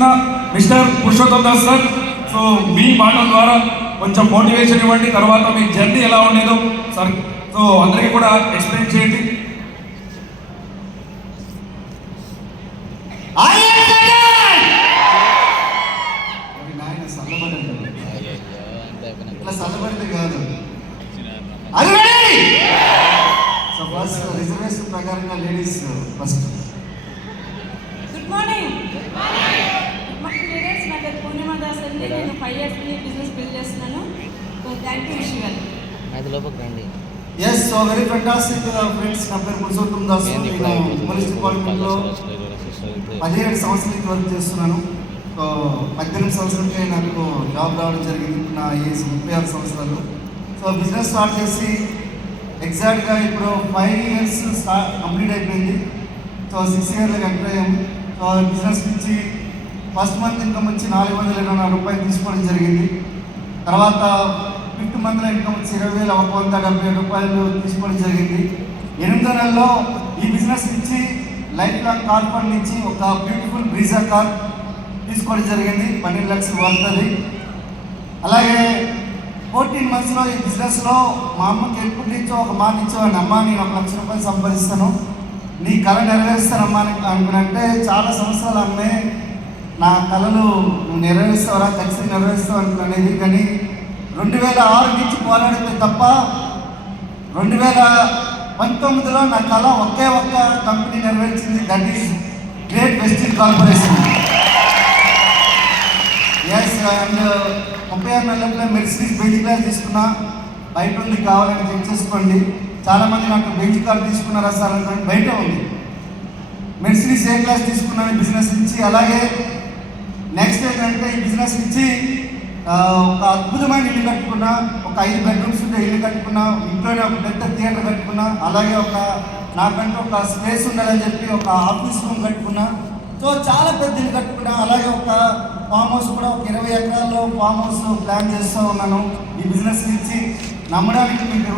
ఆహ్వానిస్తున్న mister Purushottam Das sir. So మీ మాటల ద్వారా కొంచెం మోటివేషన్ ఇవ్వండి, తర్వాత మీ జర్నీ ఎలా ఉండేదో సార్ సో అందరికీ కూడా ఎక్స్ప్లెయిన్ చేయండి. ఇట్లా చల్లబడితే కాదు. సో ఫస్ట్ రిజర్వేషన్ ప్రకారంగా ladies first. Good morning leaders. నా పేరు పూర్ణిమ దాస్ అండి. నేను 5 years బిజినెస్ బిల్డ్ చేస్తున్నాను. సో థ్యాంక్ యూ రిషి గారు. Yes, so very fantastic friends. నా పేరు పురుషోత్తం దాస్. నేను పోలీస్ డిపార్ట్మెంట్లో 17 సంవత్సరాలకి వర్క్ చేస్తున్నాను. సో 18 సంవత్సరాలకే నాకు జాబ్ రావడం జరిగింది. నా ఏజ్ 36 సంవత్సరాలు. సో బిజినెస్ స్టార్ట్ చేసి ఎగ్జాక్ట్గా ఇప్పుడు 5 years కంప్లీట్ అయిపోయింది. సో 6 years ఎంటర్ అయ్యాము. సో బిజినెస్ నుంచి ఫస్ట్ మంత్ ఇన్కమ్ వచ్చి 424 రూపాయలు తీసుకోవడం జరిగింది. తర్వాత 5th month ఇన్కమ్ వచ్చి 20,170 రూపాయలు తీసుకోవడం జరిగింది. 8వ నెలలో ఈ బిజినెస్ నుంచి లైఫ్ లాంగ్ కార్ ఫండ్ నుంచి ఒక బ్యూటిఫుల్ బ్రీజా కార్ తీసుకోవడం జరిగింది. 12 లక్షలు పడుతుంది. అలాగే 14 monthsలో ఈ బిజినెస్లో మా అమ్మకి ఎప్పటి నుంచో ఒక మాట ఇచ్చేవాడిని, అమ్మ నేను 1 లక్ష రూపాయలు సంపాదిస్తాను, నీ కళ నెరవేరుస్తానమ్మా అని అనుకున్నంటే చాలా సంవత్సరాలు అమ్మే నా కళలు నువ్వు నెరవేరుస్తావరా, ఖచ్చితంగా నెరవేరుస్తావు అనుకునేది. కానీ 2006 నుంచి పోరాడితే తప్ప 2019లో నా కళ ఒకే ఒక్క కంపెనీ నెరవేర్చింది. That is Great Western Corporation. Yes, and 36 నెలల్లో మెర్సిడీస్ బెంజ్ కార్ తీసుకున్నా. బయట ఉంది, కావాలని చెక్ చేసుకోండి. చాలామంది నాకు బెంజ్ కార్ తీసుకున్నారా సార్ అంటే బయట ఉంది. మెర్సిడీస్ ఏ క్లాస్ తీసుకున్నాను బిజినెస్ నుంచి. అలాగే నెక్స్ట్ ఏంటంటే ఈ బిజినెస్ నుంచి ఒక అద్భుతమైన ఇల్లు కట్టుకున్నా, ఒక 5 bedrooms ఉండే ఇల్లు కట్టుకున్నా, ఇంట్లోనే ఒక పెద్ద థియేటర్ కట్టుకున్నా, అలాగే నాకంటే ఒక స్పేస్ ఉండాలని చెప్పి ఒక ఆఫీస్ రూమ్ కట్టుకున్నా. సో చాలా పెద్ద ఇల్లు కట్టుకున్నా. అలాగే ఒక ఫామ్ హౌస్ కూడా ఒక 20 ఎకరాల్లో ఫామ్ హౌస్ ప్లాన్ చేస్తూ ఉన్నాను. ఈ బిజినెస్ నుంచి నమ్మడానికి మీకు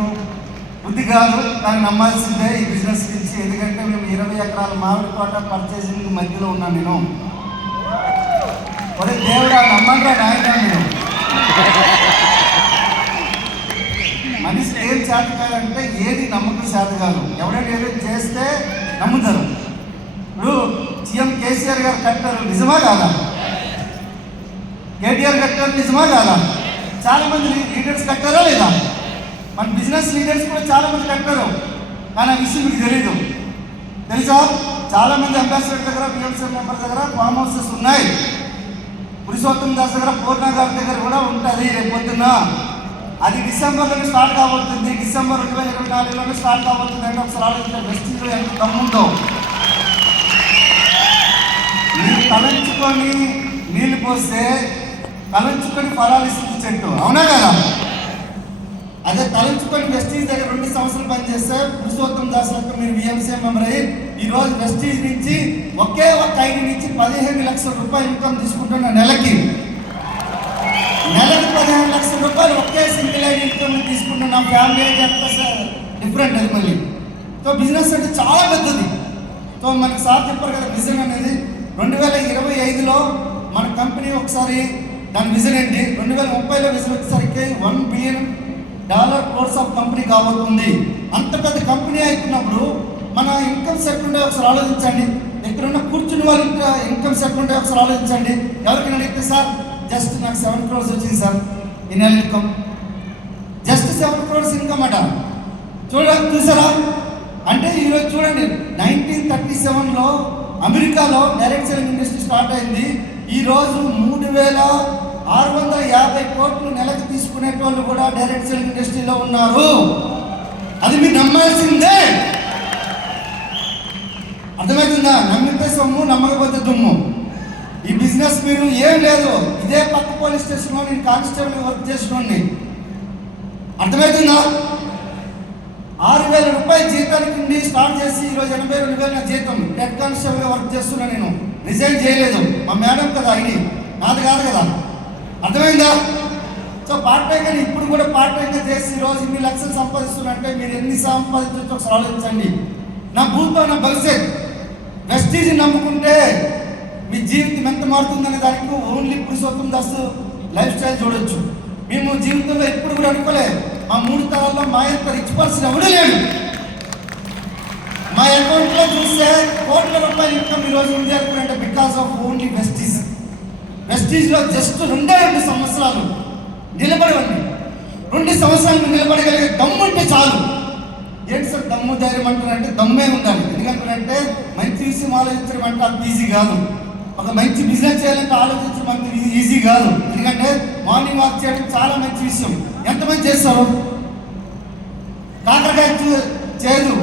బుద్ధి కాదు, కానీ నమ్మాల్సిందే ఈ బిజినెస్ నుంచి. ఎందుకంటే మేము 20 ఎకరాల మామిడి తోట పర్చేసింగ్ మధ్యలో ఉన్నాను నేను. ఒరే దేవుడా నమ్మంటా నాయన. నేను మనిషి ఏం చేత కాదంటే ఏది నమ్మకం చేత కాదు. ఎవరైనా ఏదైనా చేస్తే నమ్ముతారు. ఇప్పుడు సీఎం కేసీఆర్ గారు కట్టారు, నిజమా కాదా? కేటీఆర్ కట్టారు, నిజమా కాదా? చాలామంది లీడర్స్ కట్టారా లేదా? మన బిజినెస్ లీడర్స్ కూడా చాలామంది కట్టారు, కానీ ఆ విషయం మీకు తెలీదు. తెలుసా? చాలామంది అంబాసిడర్ దగ్గర, బిఎంసీ మెంబర్ దగ్గర ఫామ్ హౌసెస్ ఉన్నాయి. పురుషోత్తం దాస్ దగ్గర, పూర్ణ గారి దగ్గర కూడా ఉంటుంది. రేపు పొద్దున్న అది డిసెంబర్లోనే స్టార్ట్ కాబోతుంది. డిసెంబర్ 2024లోనే స్టార్ట్ కాబోతుంది. అంటే ఒకసారి ఆలోచించారు వెస్టింగ్లో ఎంత దమ్ముందో. మీరు తలంచుకొని నీళ్ళు పోస్తే తలంచుకొని ఫలాలు ఇస్తుంది చెట్టు, అవునా కదా? అదే తలంచుకొని వెస్టీజ్ దగ్గర 2 సంవత్సరాలు పనిచేస్తే పురుషోత్తం దాస్ లెక్క మీరు విఎంసీ మెంబర్ అయ్యి ఈరోజు వెస్టీజ్ నుంచి ఒకే ఒక ఐడి నుంచి 15 లక్షల రూపాయలు ఇన్కమ్ తీసుకుంటున్న నెలకి 15 లక్షల రూపాయలు ఒకే సింగిల్ ఐడి ఇన్కమ్ తీసుకుంటున్న ఫ్యామిలీ ఎంత డిఫరెంట్ అది మళ్ళీ. సో బిజినెస్ అంటే చాలా పెద్దది. సో మనకు సార్ చెప్పారు కదా విజన్ అనేది. 2025లో మన కంపెనీ ఒకసారి దాని విజన్ ఏంటి, 2030లో విజన్ వచ్చేసరికి $1 బిలియన్ కోర్స్ ఆఫ్ కంపెనీ కాబోతుంది. అంత పెద్ద కంపెనీ అయిపోయినప్పుడు మన ఇన్కమ్ సెట్ ఉంటే ఒకసారి ఆలోచించండి. ఎక్కడున్న కూర్చుని వాళ్ళ ఇన్కమ్ సెట్ ఉంటే ఒకసారి ఆలోచించండి. ఎవరికైనా అడిగితే సార్ జస్ట్ నాకు 7 crores వచ్చింది సార్ ఈ నెల ఇన్కమ్, జస్ట్ 7 crores ఇన్కమ్ అట. చూసారా? అంటే ఈరోజు చూడండి, 1937లో అమెరికాలో డైరెక్ట్ సెల్లింగ్ ఇండస్ట్రీ స్టార్ట్ అయింది. ఈరోజు 3,650 కోట్లు నెలకు తీసుకునేటోళ్ళు కూడా డైరెక్ట్ సెల్లింగ్ ఇండస్ట్రీలో ఉన్నారు. అది మీరు నమ్మాల్సిందే. అర్థమవుతుందా? నమ్మితే సొమ్ము, నమ్మకపోతే దుమ్ము. ఈ బిజినెస్ మీరు ఏం లేదు, ఇదే పక్క పోలీస్ స్టేషన్లో నేను కానిస్టేబుల్ వర్క్ చేసినోడిని. అర్థమవుతుందా? 6,000 రూపాయలు జీతానికి ఉండి స్టార్ట్ చేసి ఈరోజు 82,000 నా జీతం. హెడ్ కానిస్టేబుల్గా వర్క్ చేస్తున్నా. నేను రిజైన్ చేయలేదు. మా మేడం కదా ఇది, నాది కాదు కదా. అర్థమైందా? సో పార్ట్ టైంగా ఇప్పుడు కూడా పార్ట్ టైంగా చేసి ఈరోజు ఇన్ని లక్షలు సంపాదిస్తున్నంటే మీరు ఎన్ని సంపాదించో ఒకసారి ఆలోచించండి. నా భూతో నా భవిష్యత్. వెస్టీజ్ నమ్ముకుంటే మీ జీవితం ఎంత మారుతుందనే దానికి only Purushottam Das life style చూడొచ్చు. మేము జీవితంలో ఎప్పుడు కూడా అనుకోలేదు మా 3 తరాల్లో మా యొక్క రిచ్ పర్సన్ ఎవడూ లేడు. మా అకౌంట్లో చూస్తే కోట్ల రూపాయల ఇన్కమ్ ఈరోజు ఉంది అనుకుంటే బికాస్ ఆఫ్ ఓన్లీ వెస్టీజ్. వెస్టీజ్లో జస్ట్ 2 సంవత్సరాలు నిలబడవండి. 2 సంవత్సరాలు నిలబడగలిగే దమ్ము ఉంటే చాలు. ఏంటి సార్ దమ్ము ధైర్యం అంటారంటే దమ్మే ఉండాలి. ఎందుకంటే మంచి విషయం ఆలోచించడం అంటే అంత ఈజీ కాదు. ఒక మంచి బిజినెస్ చేయాలంటే ఆలోచించడం అంత ఈజీ కాదు. ఎందుకంటే మార్నింగ్ వాక్ చేయడం చాలా మంచి విషయం. ఎంతమంది చేస్తారు? కాకరకాయ చేయదు,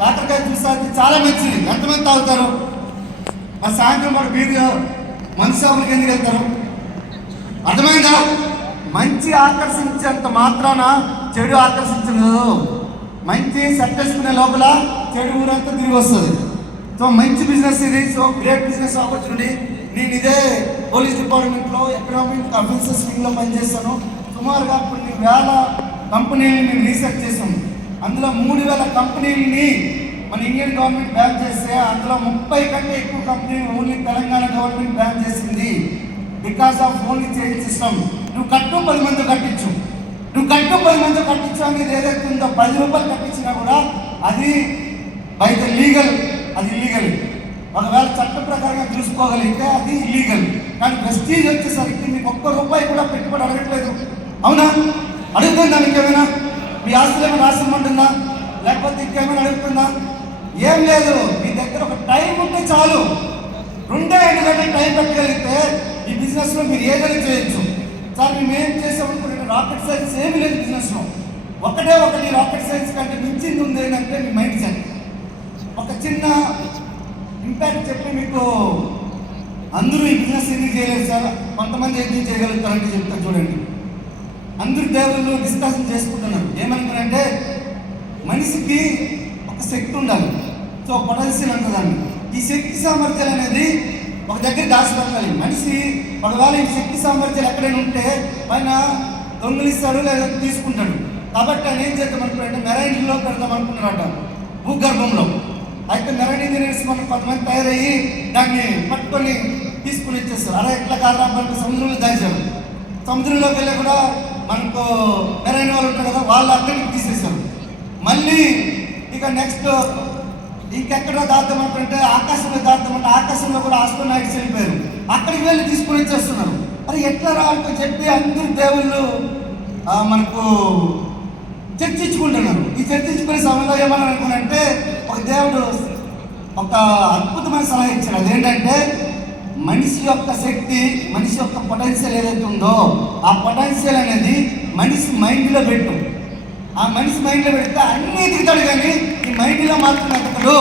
కాకరకాయ చూస్తే చాలా మంచిది. ఎంతమంది తాగుతారు? ఆ సాయంత్రం పాటు బీరుగా మంచి షాపులకి ఎందుకు వెళ్తారు? అర్థమైందా? మంచి ఆకర్షించేంత మాత్రాన చెడు ఆకర్షించదు. మంచి సెట్ వేసుకునే లోపల చెడు ఊరంతా తిరిగి వస్తుంది. సో మంచి బిజినెస్ ఇది. So great business opportunity. నేను ఇదే పోలీస్ డిపార్ట్మెంట్లో ఎకనామిక్ అఫెన్సెస్ వింగ్లో పనిచేస్తాను. సుమారుగా కొన్ని వేల కంపెనీలని నేను రీసెర్చ్ చేశాను. అందులో 3000 కంపెనీలని మన ఇండియన్ గవర్నమెంట్ బ్యాన్ చేస్తే అందులో 30 కంటే ఎక్కువ కంపెనీలు ఓన్లీ తెలంగాణ గవర్నమెంట్ బ్యాన్ చేసింది. Because of only change system. నువ్వు కట్టు 10 మంది కట్టించు, నువ్వు కట్టు 10 మంది కట్టించు అనేది ఏదైతే ఉందో 10 రూపాయలు కట్టించినా కూడా అది బై ద లీగల్, అది ఇల్లీగల్. ఒకవేళ చట్ట ప్రకారంగా చూసుకోగలిగితే అది ఇల్లీగల్. కానీ ప్రెస్టీజ్ వచ్చేసరికి మీకు ₹1 కూడా పెట్టుబడి అడగట్లేదు. అవునా? అడుగుతుందా? ఇంకేమైనా మీ ఆస్తులు ఏమైనా రాసిమ్మంటుందా? లేకపోతే ఇంకేమైనా అడుగుతుందా? ఏం లేదు. మీ దగ్గర ఒక టైం ఉంటే చాలు. 2 గంటలు టైం పెట్టగలిగితే ఈ బిజినెస్లో మీరు ఏదైనా చేయొచ్చు. సార్ మేము ఏం చేసామనుకుంటే రాకెట్ సైన్స్ ఏమీ లేదు బిజినెస్లో. ఒకటి రాకెట్ సైన్స్ కంటే మించింది ఉంది ఏంటంటే మీ మైండ్ సెట్. ఒక చిన్న ఇంపాక్ట్ చెప్పి మీకు అందరూ ఈ బిజినెస్ ఎందుకు చేయలేదు సార్, కొంతమంది ఎందుకు చేయగలుగుతారంటే చెప్తారు. చూడండి, అందరు దేవుళ్ళు డిస్కషన్ చేసుకుంటున్నారు. ఏమనుకున్నారంటే మనిషికి ఒక శక్తి ఉండాలి. సో పొటెన్షియల్ అంటుందండి. ఈ శక్తి సామర్థ్యాలు అనేది ఒక దగ్గర దాచిపెట్టాలి. మనిషి ఒకవేళ ఈ శక్తి సామర్థ్యాలు ఎక్కడైనా ఉంటే పైన దొంగిలిస్తాడు లేదా తీసుకుంటాడు. కాబట్టి ఆయన ఏం చేద్దాం అనుకున్నారంటే మెరైన్లో పెడదాం అనుకున్నారట, భూగర్భంలో. అయితే మెరైన్ ఇంజనీర్స్ మనకు కొంతమంది తయారయ్యి దాన్ని పట్టుకొని తీసుకుని ఇచ్చేస్తారు. అలా ఎట్లా కాదా మనకు సముద్రంలో దాచారు. సముద్రంలోకి వెళ్ళి కూడా మనకు మెరైన్ వాళ్ళు ఉంటారు కదా, వాళ్ళు అక్కడికి తీసేశారు. మళ్ళీ ఇక నెక్స్ట్ ఇంకెక్కడ దాద్దామంటే ఆకాశంలో దాద్దామంటే ఆకాశంలో కూడా ఆస్ట్రోనాట్స్ వెళ్ళిపోయారు. అక్కడికి వెళ్ళి తీసుకుని వచ్చేస్తున్నారు. అది ఎట్లా రావాలని చెప్పి అందరు దేవుళ్ళు మనకు చర్చించుకుంటున్నారు. ఈ చర్చించుకునే సమయంలో ఏమని అనుకున్నారంటే ఒక దేవుడు ఒక అద్భుతమైన సలహా ఇచ్చాడు. అదేంటంటే మనిషి యొక్క శక్తి, మనిషి యొక్క పొటెన్షియల్ ఏదైతే ఉందో ఆ పొటెన్షియల్ అనేది మనిషి మైండ్లో పెట్టు. ఆ మనిషి మైండ్లో పెడితే అన్నీ ఎదుగుతాడు, కానీ ఈ మైండ్లో మాత్రం ఎదగడు.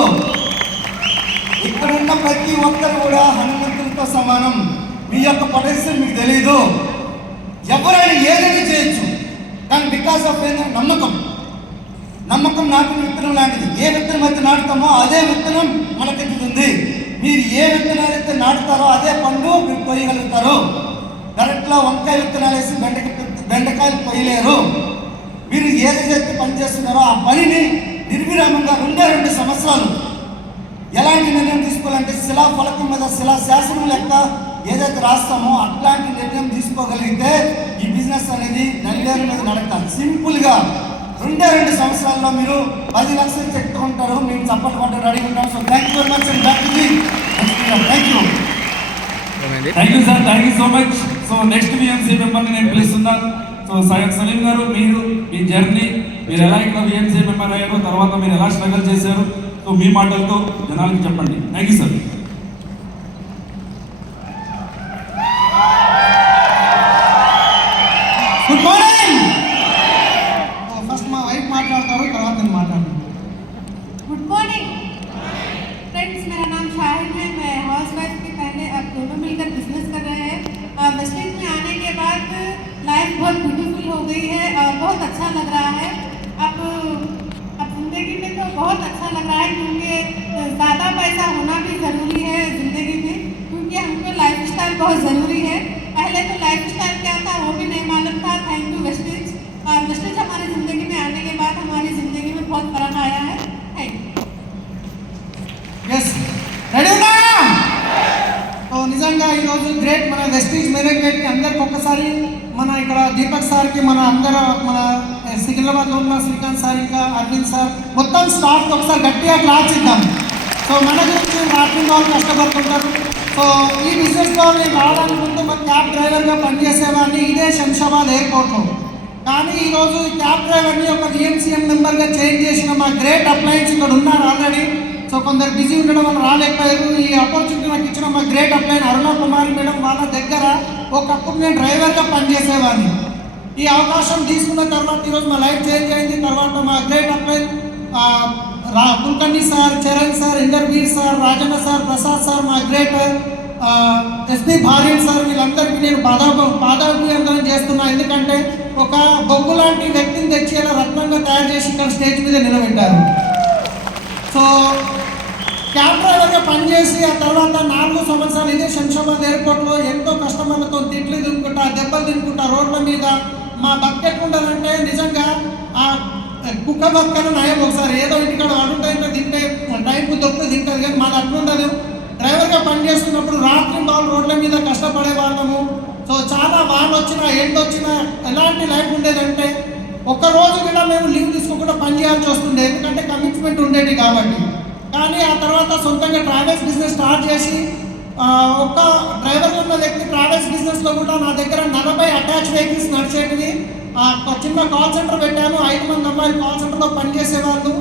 ఇక్కడ ఉన్న ప్రతి ఒక్కరు కూడా హనుమంతుడితో సమానం. మీ యొక్క పొటెన్షియల్ మీకు తెలియదు. ఎవరైనా ఏదైనా చేయొచ్చు, కానీ బికాస్ ఆఫ్ ఏంటంటే నమ్మకం నాటిన విత్తనం లాంటిది. ఏ విత్తనం అయితే నాటుతామో అదే విత్తనం మనకెత్తుతుంది. మీరు ఏ విత్తనాలు అయితే నాటుతారో అదే పండు మీరు కొయ్యగలుగుతారు. కరెక్ట్గా వంకాయ విత్తనాలు వేసి బెండకాయలు కొయ్యలేరు. మీరు ఏదైతే పని చేస్తున్నారో ఆ పనిని నిర్విరామంగా 2 సంవత్సరాలు ఎలాంటి నిర్ణయం తీసుకోవాలంటే శిలా ఫలకం మీద శిలా శాసనం లెక్క ఏదైతే రాస్తామో అట్లాంటి నిర్ణయం తీసుకోగలిగితే ఈ బిజినెస్ అనేది నల్లేరు మీద నడకాలి. సింపుల్గా 2 సంవత్సరాల్లో మీరు 10 లక్షలు చెప్పుకుంటారు. మేము చప్పట్లు కొట్టారు రెడీ ఉంటాం. So thank you very much and thank you sir, thank you so much. So next VMC మెంబర్ని నేను పిలుస్తున్నాను. సో సలీం గారు, మీరు మీ జర్నీ, మీరు ఎలా ఇక్కడ విఎంసీ మెంబర్ అయ్యారు, తర్వాత మీరు ఎలా స్ట్రగల్ చేశారు, సో మీ మాటలతో జనాలకి చెప్పండి. Thank you sir. Good morning. First మా వైఫ్ మాట్లాడతారు, తర్వాత నేను మాట్లాడతాను. गुड मॉर्निंग फ्रेंड्स, मेरा नाम शाहिद है. मैं हाउस वाइफ के पहले अब दोनों मिलकर बिजनेस कर रहे हैं. वेस्टेज में आने के बाद लाइफ बहुत ब्यूटीफुल हो गई है और बहुत अच्छा लग रहा है. अब ज़िंदगी में तो बहुत अच्छा लग रहा है, क्योंकि ज़्यादा पैसा होना भी ज़रूरी है ज़िंदगी में, क्योंकि हमको लाइफ स्टाइल बहुत ज़रूरी है. पहले तो लाइफ स्टाइल क्या था वो भी नहीं मालूम था. थैंक यू గేట్ మన వెస్టీజ్ మెరైన్ గేట్కి అందరికి ఒక్కసారి మన ఇక్కడ దీపక్ సార్కి మన అందరూ మన సికింద్రాబాద్లో ఉన్న శ్రీకాంత్ సార్ ఇంకా అరవింద్ సార్ మొత్తం స్టాఫ్కి ఒకసారి గట్టిగా క్లాస్ ఇద్దాం. సో మన గురించి రాత్రి వాళ్ళు కష్టపడుతుంటారు. సో ఈ బిజినెస్లో నేను రావడానికి ముందు మా క్యాబ్ డ్రైవర్గా పనిచేసేవాడిని ఇదే శంషాబాద్ ఎయిర్పోర్ట్లో. కానీ ఈరోజు ఈ క్యాబ్ డ్రైవర్ని ఒక విఎంసీఎం మెంబర్గా చేంజ్ చేసిన మా గ్రేట్ అప్లయన్స్ ఇక్కడ ఉన్నారు ఆల్రెడీ. సో కొందరు బిజీ ఉండడం వల్ల రాలేకపోయారు. ఈ ఆపర్చునిటీ నాకు ఇచ్చిన మా great upline Aruna Kumari madam వాళ్ళ దగ్గర ఒకప్పుడు నేను డ్రైవర్గా పనిచేసేవాడిని. ఈ అవకాశం తీసుకున్న తర్వాత ఈరోజు మా లైఫ్ చేంజ్ అయింది. తర్వాత మా great upline Kulkarni sir, Charan sir, Inderveer sir, Rajanna sir, Prasad sir, మా గ్రేట్ ఎస్పీ భార్యన్ సార్ వీళ్ళందరికీ నేను పాదాభివందనం చేస్తున్నా. ఎందుకంటే ఒక బొగ్గు లాంటి వ్యక్తిని తెచ్చి ఇలా రత్నంగా తయారు చేసి ఇక్కడ స్టేజ్ మీద నిలబెట్టారు. సో క్యాబ్ డ్రైవర్గా పనిచేసి ఆ తర్వాత 4 సంవత్సరాలు ఇదే శంషాబాద్ ఎయిర్పోర్ట్లో ఎంతో కస్టమర్లతో తిట్లు తినుకుంటా దెబ్బలు తినుకుంటా రోడ్ల మీద మా బకెట్ ఉండదంటే నిజంగా ఆ కుక్క బక్కను నయం. ఒకసారి ఏదో ఇంటికాడ అడుగుతాయింటే తింటే టైంకు దొరికి తింటుంది, కానీ మాది అట్లుండదు. డ్రైవర్గా పనిచేస్తున్నప్పుడు రాత్రి బాల్ రోడ్ల మీద కష్టపడే వాళ్ళము. సో చాలా వాన్ వచ్చినా ఎండ వచ్చినా ఎలాంటి లైఫ్ ఉండేదంటే ఒక్కరోజు కూడా మేము లీవ్ తీసుకోకుండా పని చేయాల్సి వస్తుండే, ఎందుకంటే కమిట్మెంట్ ఉండేది కాబట్టి. కానీ ఆ తర్వాత సొంతంగా ట్రావెల్స్ బిజినెస్ స్టార్ట్ చేసి ఒక డ్రైవర్ ఉన్న వ్యక్తి ట్రావెల్స్ బిజినెస్లో కూడా నా దగ్గర 40 అటాచ్ వెహికల్స్ నడిచేటివి. చిన్న కాల్ సెంటర్ పెట్టాను. 5 మంది అమ్మాయిలు కాల్ సెంటర్లో పనిచేసేవాళ్ళు.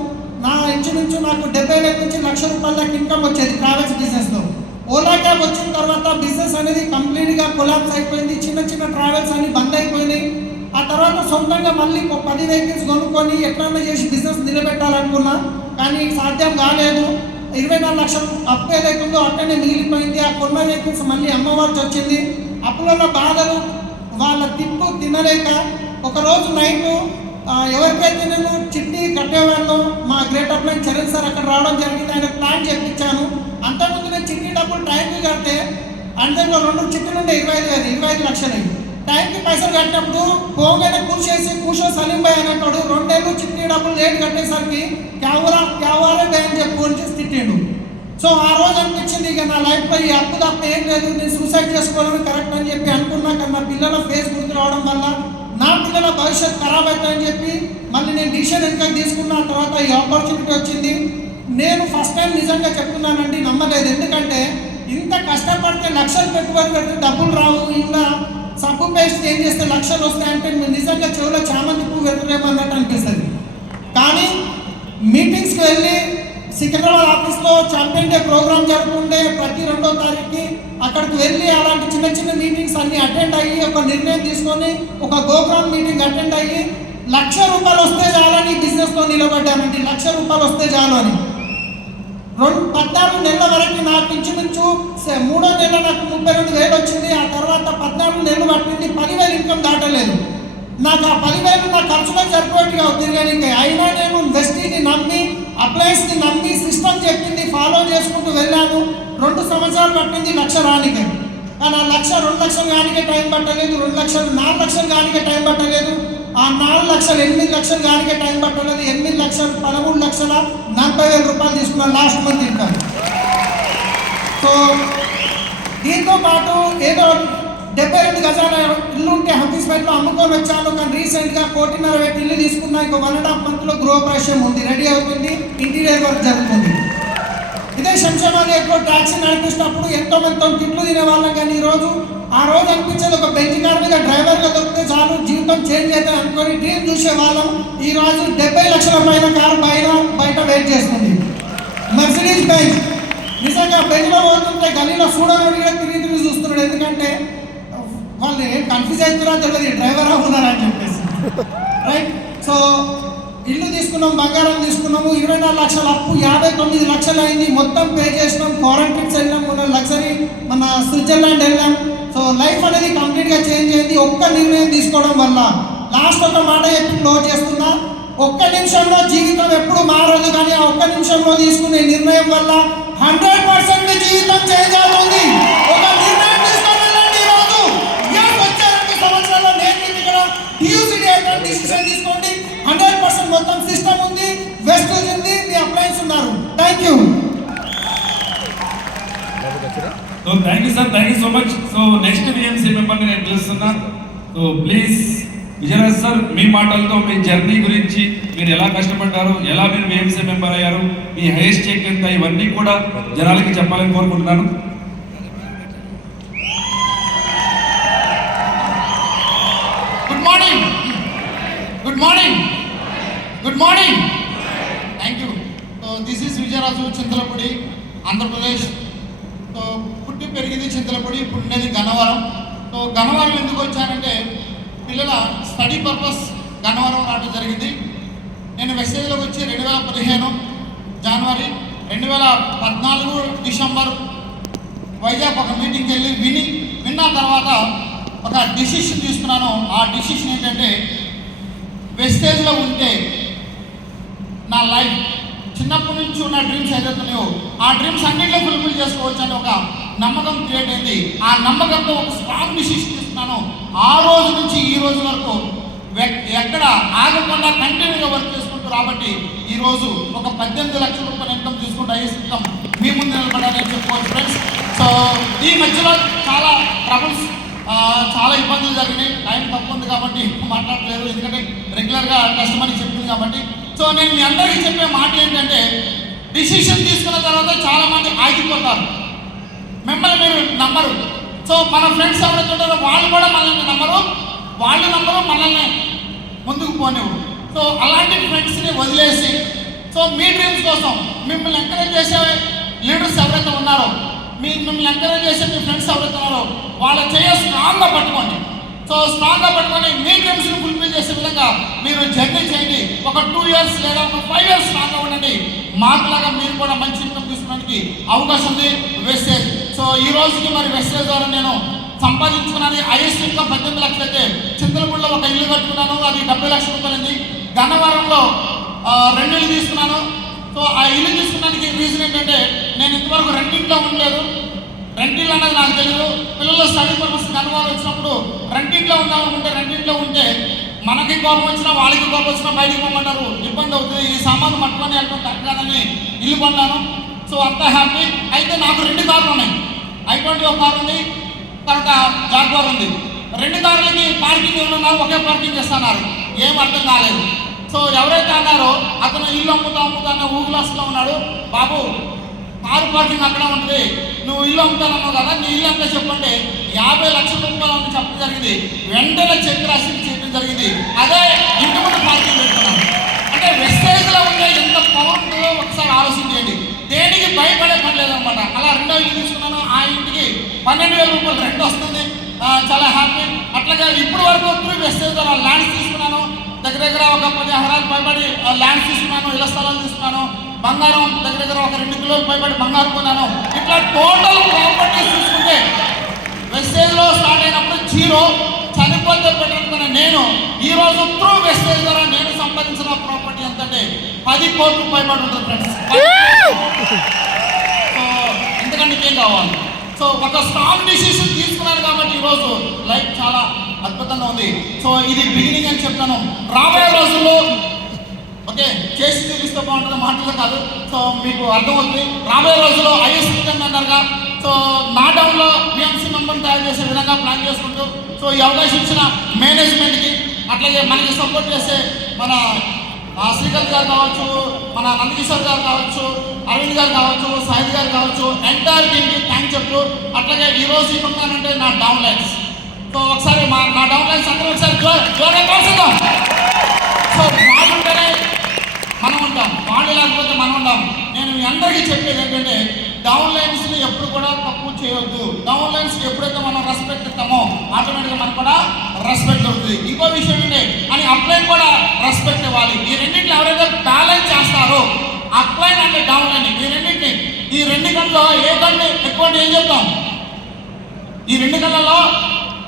నా ఇంచుమించు నాకు 70,000 నుంచి ₹1,00,000 దాకా ఇన్కమ్ వచ్చేది ట్రావెల్స్ బిజినెస్లో. ఓలా క్యాబ్ వచ్చిన తర్వాత బిజినెస్ అనేది కంప్లీట్గా కొలాప్స్ అయిపోయింది. చిన్న చిన్న ట్రావెల్స్ అన్ని బంద్ అయిపోయినాయి. ఆ తర్వాత సొంతంగా మళ్ళీ 10 వెహికల్స్ కొనుక్కొని ఎట్లన్నా చేసి బిజినెస్ నిలబెట్టాలనుకున్నా, కానీ సాధ్యం కాలేదు. 24 లక్షలు అప్పు ఏదైతుందో అట్టనే మిగిలిపోయింది. ఆ కొన్న వెహికల్స్ మళ్ళీ అమ్మవాల్సి వచ్చింది. అప్పుల బాధలు వాళ్ళ తిప్పు తినలేక ఒకరోజు నైట్ ఎవరికైతే నేను చిట్టి కట్టేవాళ్ళు మా గ్రేట్ అప్లైన్ చరణ్ సార్ అక్కడ రావడం జరిగింది. ఆయన ప్లాన్ చేయించాను. అంతకుముందు నేను చిట్టి డబ్బులు టైంకి కడితే అందులో 2 చిట్టీలు ఉండే 25 లక్షలు. టైంకి పైసలు కట్టినప్పుడు పోగానే కూర్చో సలీం భాయ్ అనేటాడు. 2 ఏళ్ళు చిట్టి డబ్బులు లేట్ కట్టేసరికి క్యావారే భయ్ అని చెప్పి ఫోన్ చేసి తిట్టిండు. సో ఆ రోజు అనిపించింది ఇక నా లైఫ్లో ఈ అప్పు తప్ప ఏం లేదు, నేను సూసైడ్ చేసుకోవాలని కరెక్ట్ అని చెప్పి అనుకున్నా. కానీ నా పిల్లల ఫేస్ గుర్తు రావడం వల్ల నా పిల్లల భవిష్యత్తు ఖరాబ్ అవుతుందని చెప్పి మళ్ళీ నేను డిసిషన్ ఇంకా తీసుకున్న తర్వాత ఈ ఆపర్చునిటీ వచ్చింది. నేను ఫస్ట్ టైం నిజంగా చెప్తున్నానండి, నమ్మలేదు. ఎందుకంటే ఇంత కష్టపడితే లక్షలు పెట్టుబడి పెడితే డబ్బులు రావు, ఇంకా సబ్బు పేస్ట్ ఏం చేస్తే లక్షలు వస్తాయంటే నిజంగా చెవులో చామంతి పువ్వు వెళ్తురేమో అన్నట్టు అనిపిస్తుంది. కానీ మీటింగ్స్కి వెళ్ళి సికింద్రాబాద్ ఆఫీస్లో ఛాంపియన్ డే ప్రోగ్రామ్ జరుగుతుండే ప్రతి 2వ తారీఖుకి అక్కడికి వెళ్ళి అలాంటి చిన్న చిన్న మీటింగ్స్ అన్ని అటెండ్ అయ్యి ఒక నిర్ణయం తీసుకొని ఒక గోగ్రామ్ మీటింగ్ అటెండ్ అయ్యి ₹1,00,000 వస్తే చాలని బిజినెస్లో నిలబడ్డానండి. ₹1,00,000 వస్తే చాలు అని. 14 నెలల వరకు నాకు ఇంచుమించు 3వ నెల నాకు 32,000 వచ్చింది. ఆ తర్వాత 14 నెలలు పట్టింది, 10,000 ఇన్కమ్ దాటలేదు. నాకు ఆ 10,000 నా ఖర్చులకు సరిపోయేట్టుగా తిరగడానికి. అయినా నేను వెస్టీజ్ని నమ్మి అప్లయన్స్ని నమ్మి సిస్టమ్ చెప్పింది ఫాలో చేసుకుంటూ వెళ్ళాను. 2 సంవత్సరాలు పట్టింది ₹1,00,000 రానికే. కానీ ఆ 1,00,000 2 లక్షలు కానికే టైం పట్టలేదు, 2 లక్షలు 4 లక్షలు కానికే టైం పట్టలేదు, ఆ 4 లక్షలు 8 లక్షలు కానికే టైం పట్టలేదు. 8 లక్షలు 13,40,000 తీసుకున్నాను లాస్ట్ మంత్ ఇన్కమ్. సో దీంతో పాటు ఏదో 72 గజాల ఇల్లు ఉంటే హఫీస్పేటలో అమ్ముకొని వచ్చాను. కానీ రీసెంట్గా 1,50,000 పెట్టి ఇల్లు తీసుకున్నా. ఇంకో 1.5 మంత్లో గృహప్రవేశం ఉంది, రెడీ అవుతుంది, ఇంటీరియర్ వర్క్ జరుగుతుంది. ఇదే శంషాబాద్ ఎయిర్పోర్ట్ ట్యాక్సీ నడిపిస్తున్నప్పుడు ఎంతో మందితో తిట్లు తినేవాళ్ళం. కానీ ఆ రోజు అనిపించేది ఒక బెంచ్ కార్ మీద డ్రైవర్గా దొరికితే చాలు జీవితం చేంజ్ అవుతుంది అనుకొని డ్రీమ్ చూసేవాళ్ళం. ఈరోజు 70 లక్షల పైన కారు బయట వెయిట్ చేస్తుంది, మెర్సిడీస్ బెంజ్. నిజంగా బెంచ్లో పోతుంటే గలీలో చూడడానికి తిరిగి చూస్తున్నాడు. ఎందుకంటే వాళ్ళు ఏం కన్ఫ్యూజ్ అవుతున్నారో తెలియదు, డ్రైవర్ ఉన్నారని చెప్పేసి. రైట్. సో ఇల్లు తీసుకున్నాం, బంగారం తీసుకున్నాము, 24 లక్షల అప్పు 59 లక్షలు అయింది. మొత్తం పే చేసినాం. ఫారెన్ ట్రిప్స్ వెళ్ళాం, మన లగ్జరీ మన స్విట్జర్లాండ్ వెళ్ళాం. సో లైఫ్ అనేది కంప్లీట్గా చేంజ్ అయింది ఒక్క నిర్ణయం తీసుకోవడం వల్ల. లాస్ట్ ఒక మాట చెప్పి క్లోజ్ చేస్తున్నా. 1 నిమిషంలో జీవితం ఎప్పుడు మారదు, కానీ ఆ 1 నిమిషంలో తీసుకునే నిర్ణయం వల్ల 100% జీవితం చేంజ్ అవుతుంది. ఒక నిర్ణయం తీసుకొని వెళ్ళండి. ఈరోజు వచ్చే 2 సంవత్సరాల్లో నేను ఇక్కడ టీయూసీడీ అయితే డిసిషన్ తీసుకోండి. 100% మొత్తం సిస్టమ్ ఉంది, వెస్టేజ్ ఉంది, మీ అప్లయన్స్ ఉన్నారు. Thank you. So thank you so much. So next VMC మెంబర్ని నేను పిలుస్తున్నా. సో ప్లీజ్ విజయరాజ్ సార్, మీ మాటలతో మీ జర్నీ గురించి, మీరు ఎలా కష్టపడ్డారు, ఎలా మీరు విఎంసీ మెంబర్ అయ్యారు, మీ హైయెస్ట్ చెక్ ఎంత, ఇవన్నీ కూడా జనాలకి చెప్పాలని కోరుకుంటున్నాను. Good morning. Thank you. So this is Vijayaraju, Chintalapudi, Andhra Pradesh. So పుట్టి పెరిగింది చింతలపూడి, ఇప్పుడు ఉండేది గన్నవరం. సో గన్నవరం ఎందుకు వచ్చానంటే పిల్లల స్టడీ పర్పస్ గన్నవరం రావడం జరిగింది. నేను వెస్టేజ్లోకి వచ్చి 2015 జనవరి, 2014 డిసెంబర్ వైజాగ్ ఒక మీటింగ్కి వెళ్ళి విన్న తర్వాత ఒక డిసిషన్ తీసుకున్నాను. ఆ డిసిషన్ ఏంటంటే వెస్టేజ్లో ఉంటే నా లైఫ్ చిన్నప్పటి నుంచి ఉన్న డ్రీమ్స్ ఏదైతున్నాయో ఆ డ్రీమ్స్ అన్నింటిలో ఫుల్ఫిల్ చేసుకోవచ్చు అని ఒక నమ్మకం క్రియేట్ అయింది. ఆ నమ్మకంతో ఒక స్ట్రాంగ్ డిసిషన్ తీసుకున్నాను. ఆ రోజు నుంచి ఈ రోజు వరకు ఎక్కడ ఆగకుండా కంటిన్యూగా వర్క్ చేసుకుంటూ రాబట్టి ఈరోజు ఒక 18 లక్షల రూపాయల ఇన్కమ్ తీసుకుంటూ ఐఎస్ ఇన్కమ్ మీ ముందు నిలబడాలని చెప్పుకోవచ్చు ఫ్రెండ్స్. సో ఈ మధ్యలో చాలా ట్రబుల్స్, చాలా ఇబ్బందులు జరిగినాయి. టైం తక్కువ ఉంది కాబట్టి మాట్లాడలేదు, ఎందుకంటే రెగ్యులర్గా కస్టమర్కి చెప్తుంది కాబట్టి. సో నేను మీ అందరికీ చెప్పే మాట ఏంటంటే డిసిషన్ తీసుకున్న తర్వాత చాలామంది ఆగిపోతారు, మిమ్మల్ని మీరు నమ్మరు. సో మన ఫ్రెండ్స్ ఎవరైతే ఉంటారో వాళ్ళు కూడా మనల్ని నమ్మరు, వాళ్ళు నమ్మరు, మనల్ని ముందుకు పోనివ్వరు. సో అలాంటి ఫ్రెండ్స్ని వదిలేసి సో మీ డ్రీమ్స్ కోసం మిమ్మల్ని ఎంకరేజ్ చేసే లీడర్స్ ఎవరైతే ఉన్నారో, మిమ్మల్ని ఎంకరేజ్ చేసే మీ ఫ్రెండ్స్ ఎవరైతే ఉన్నారో వాళ్ళ చేయ స్ట్రాంగ్గా పట్టుకోండి. సో స్ట్రాంగ్గా పట్టుకొని మీ డ్రీమ్స్ని ఫుల్ఫిల్ చేసే విధంగా మీరు జర్నీ చేయండి. ఒక 2 years లేదా ఒక 5 years స్ట్రాంగ్గా ఉండండి. మాకులాగా మీరు కూడా మంచి ఇన్కమ్ తీసుకోవడానికి అవకాశం ఉంది వెస్టేజ్. సో ఈ రోజుకి మరి వెస్టేజ్ ద్వారా నేను సంపాదించుకున్నాను. హైయెస్ట్ ఇన్కమ్ 18 లక్షలు అయితే చింతలపూడిలో ఒక ఇల్లు కట్టుకున్నాను, అది 70 లక్షల రూపాయలు. గన్నవరంలో 2 ఇల్లు తీసుకున్నాను. సో ఆ ఇల్లు తీసుకున్నానికి రీజన్ ఏంటంటే నేను ఇంతవరకు రెంటింట్లో ఉండలేదు. రెంటిల్లు అన్నది నాకు తెలియదు. పిల్లలు స్టడీ పర్పస్ గన్నవరం వచ్చినప్పుడు రెంటింట్లో ఉందామనుకుంటే రెంటింట్లో ఉంటే మనకి కోపం వచ్చినా వాళ్ళకి కోపం వచ్చినా బయటికి పోమంటారు, ఇబ్బంది అవుతుంది. ఈ సామాను పట్టుకొని వెళ్ళడం తగ్గదని ఇల్లు కొన్నాను. సో అంతా హ్యాపీ. అయితే నాకు 2 కార్లు ఉన్నాయి. i20 ఒక కారు ఉంది, తర్వాత జాగ్వార్ ఉంది. 2 కార్లకి పార్కింగ్ ఏమన్నారు, ఒకే పార్కింగ్ చేస్తున్నారు. ఏం అర్థం కాలేదు. సో ఎవరైతే అన్నారో అతను ఇల్లు అమ్ముతా అన్న ఊగులాస్లో ఉన్నాడు. బాబు కారు పార్కింగ్ అక్కడ ఉంటుంది, నువ్వు ఇల్లు అమ్ముతానన్నావు కదా, నీ ఇల్లు అంతా చెప్పండి 50 లక్షల రూపాయలు అని చెప్పడం జరిగింది. వెంటనే చెక్ రాసి చేయడం జరిగింది. అదే ఇంటి ముందు పార్కింగ్ పెడుతున్నాను. అంటే వెస్టేజ్లో ఉండే ఎంత పవర్ ఉంటుందో ఒకసారి ఆలోచించండి. దేనికి భయపడే పని లేదనమాట. అలా 2వ ఇల్లు తీసుకున్నాను. ఆ ఇంటికి 12,000 రూపాయలు రెంట్ వస్తుంది. చాలా హ్యాపీ. అట్లాగే ఇప్పుడు వరకు త్రూ వెస్టేజ్ ద్వారా ల్యాండ్స్ తీసుకున్నాను. దగ్గర ఒక 10 ఎకరాలు పైబడి ల్యాండ్స్ తీసుకున్నాను, ఇళ్ల స్థలాలు తీసుకున్నాను. బంగారం దగ్గర ఒక 2 కిలోలు పైబడి బంగారం కొన్నాను. ఇట్లా టోటల్ ప్రాపర్టీస్ చూసుకుంటే వెస్టేజ్లో స్టార్ట్ అయినప్పుడు 0, చనిపోతే పెట్టాలనుకున్న నేను ఈరోజు త్రూ వెస్టేజ్ ద్వారా నేను సంపాదించిన ప్రాపర్టీ ఎంతంటే 10 కోట్లు పైబడి ఉంటుంది ఫ్రెండ్స్. సో ఎందుకంటే ఏం కావాలి. సో ఒక స్ట్రాంగ్ డిసిషన్ తీసుకున్నాను కాబట్టి ఈరోజు లైఫ్ చాలా అద్భుతంగా ఉంది. సో ఇది బిగినింగ్ అని చెప్తాను. రాబోయే రోజుల్లో ఓకే చేసి చూపిస్తే బాగుంటుంది, మాటలు కాదు. సో మీకు అర్థమవుతుంది. రాబోయే రోజుల్లో ఐఎస్ ఇన్కమ్ అన్నారుగా, సో నా టౌన్లో బిఎంసీ మెంబర్ని తయారు చేసే విధంగా ప్లాన్ చేసుకుంటూ సో ఈ అవకాశం ఇచ్చిన మేనేజ్మెంట్కి, అట్లాగే మనకి సపోర్ట్ చేసే మన శ్రీకాంత్ గారు కావచ్చు, మన నందకిషోర్ గారు కావచ్చు, అరవింద్ గారు కావచ్చు, సాహిద్ గారు కావచ్చు, ఎంటైర్ టీమ్కి థ్యాంక్స్ చెప్తూ, అట్లాగే ఈరోజు ఇప్పుడున్నానంటే నా డౌన్ లైన్స్. సో ఒకసారి నా డౌన్ లైన్స్ అందరూ ఒకసారి జోరుగా కోరుకుందాం. సో వాళ్ళు ఉంటేనే మనం ఉంటాం, వాళ్ళు లేకపోతే మనం ఉంటాం. నేను మీ అందరికీ చెప్పేది ఏంటంటే డౌన్ లైన్స్ని ఎప్పుడు కూడా తక్కువ చేయవద్దు. డౌన్ లైన్స్కి ఎప్పుడైతే మనం రెస్పెక్ట్ ఇస్తామో ఆటోమేటిక్గా మనకు కూడా రెస్పెక్ట్ దొరుకుతుంది. ఇంకో విషయం ఏంటంటే అని అప్లైన్ కూడా రెస్పెక్ట్ ఇవ్వాలి. ఈ రెండింటిని ఎవరైతే బ్యాలెన్స్ చేస్తారో అప్లైన్ అంటే డౌన్ లైన్, ఈ రెండింటిని, ఈ 2 గంటల్లో ఏ గంట ఎక్కువ అంటే ఏం చెప్తాం? ఈ 2 గంటలలో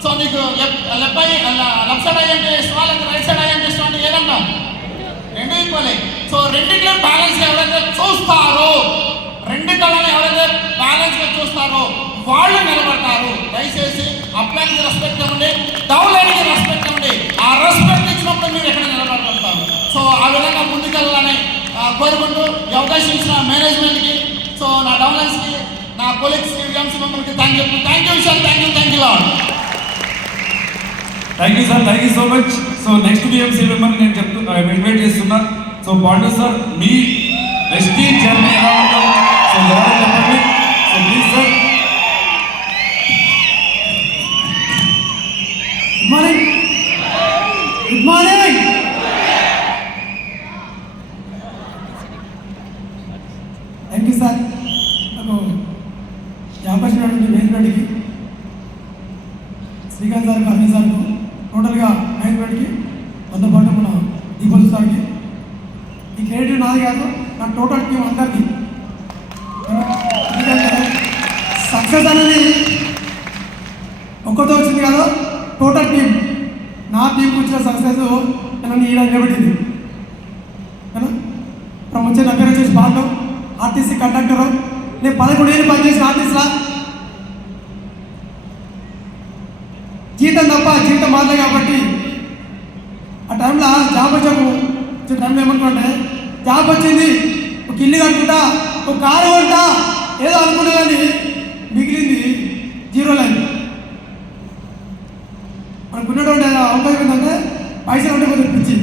సో నీకు లెఫ్ట్ సైడ్ అయ్యంటే ఇష్టమా, లేకపోతే రైట్ సైడ్ అయ్యంటే ఇష్టం అంటే ఏదంటాం? 2 ఈక్వలే. సో రెండింటిలో బ్యాలెన్స్ ఎవరైతే చూస్తారో, 2 కళలను ఎవరైతే బ్యాలెన్స్గా చూస్తారో వాళ్ళు నిలబడతారు. దయచేసి అప్లైన్కి రెస్పెక్ట్ ఇవ్వండి, డౌన్ లైన్కి రెస్పెక్ట్ ఇవ్వండి. ఆ రెస్పెక్ట్ ఇచ్చినప్పుడు మీరు ఎక్కడ నిలబడగలుగుతారు. సో ఆ విధంగా ముందుకెళ్ళాలని కోరుకుంటూ ఈ అవకాశం ఇచ్చిన మేనేజ్మెంట్కి, సో నా డౌన్ లైన్స్కి, నా కొలీగ్స్ ఎంసీ మెంబర్కి thank you Vishal, thank you Lad. Thank you sir, thank you so much. So next BMC మెంబర్ని నేను ఇన్వైట్ చేస్తున్నా. సో పాండు సార్, మీ ఎస్టీ జర్నీ ఎలా ఉందో సో ఎవరైనా చెప్పండి. So please sir. Good morning. Good morning. Thank you sir. నాకు ఈ అవకాశం మేనేజ్మెంట్కి, శ్రీకాంత్ సార్కి, అరవింద్ సార్కు, టోటల్గా మేనేజ్మెంట్కి, వంద పాటు మన దీపక్ సార్కి. ఈ క్రెడిట్ నాది కాదు, నా టోటల్ టీం అందరికీ. ఎందుకంటే సక్సెస్ అనేది ఒక్కతో వచ్చింది కాదు, టోటల్ టీం. నా టీంకి వచ్చిన సక్సెస్ నన్ను ఈడ నిలబెట్టింది. ఇప్పుడు వచ్చే నా పేరు వచ్చేసి బాగా ఆర్టీసీ కండక్టరు. నేను 11 ఏళ్ళు పనిచేసిన ఆర్టీసీలా. జీతం తప్ప జీతం మారలే కాబట్టి ఆ టైంలో జాబ్ వచ్చే టైంలో ఏమనుకుంటే జాబ్ వచ్చింది, ఒక ఇల్లు కట్టుకుంటా, ఒక కారు కొంటా ఏదో అనుకుంటా, కానీ మిగిలింది 0 లైన్. మనకు ఉన్నటువంటి అవకాశం ఏంటంటే పైసలు ఉంటే కొంచెం పిచ్చి.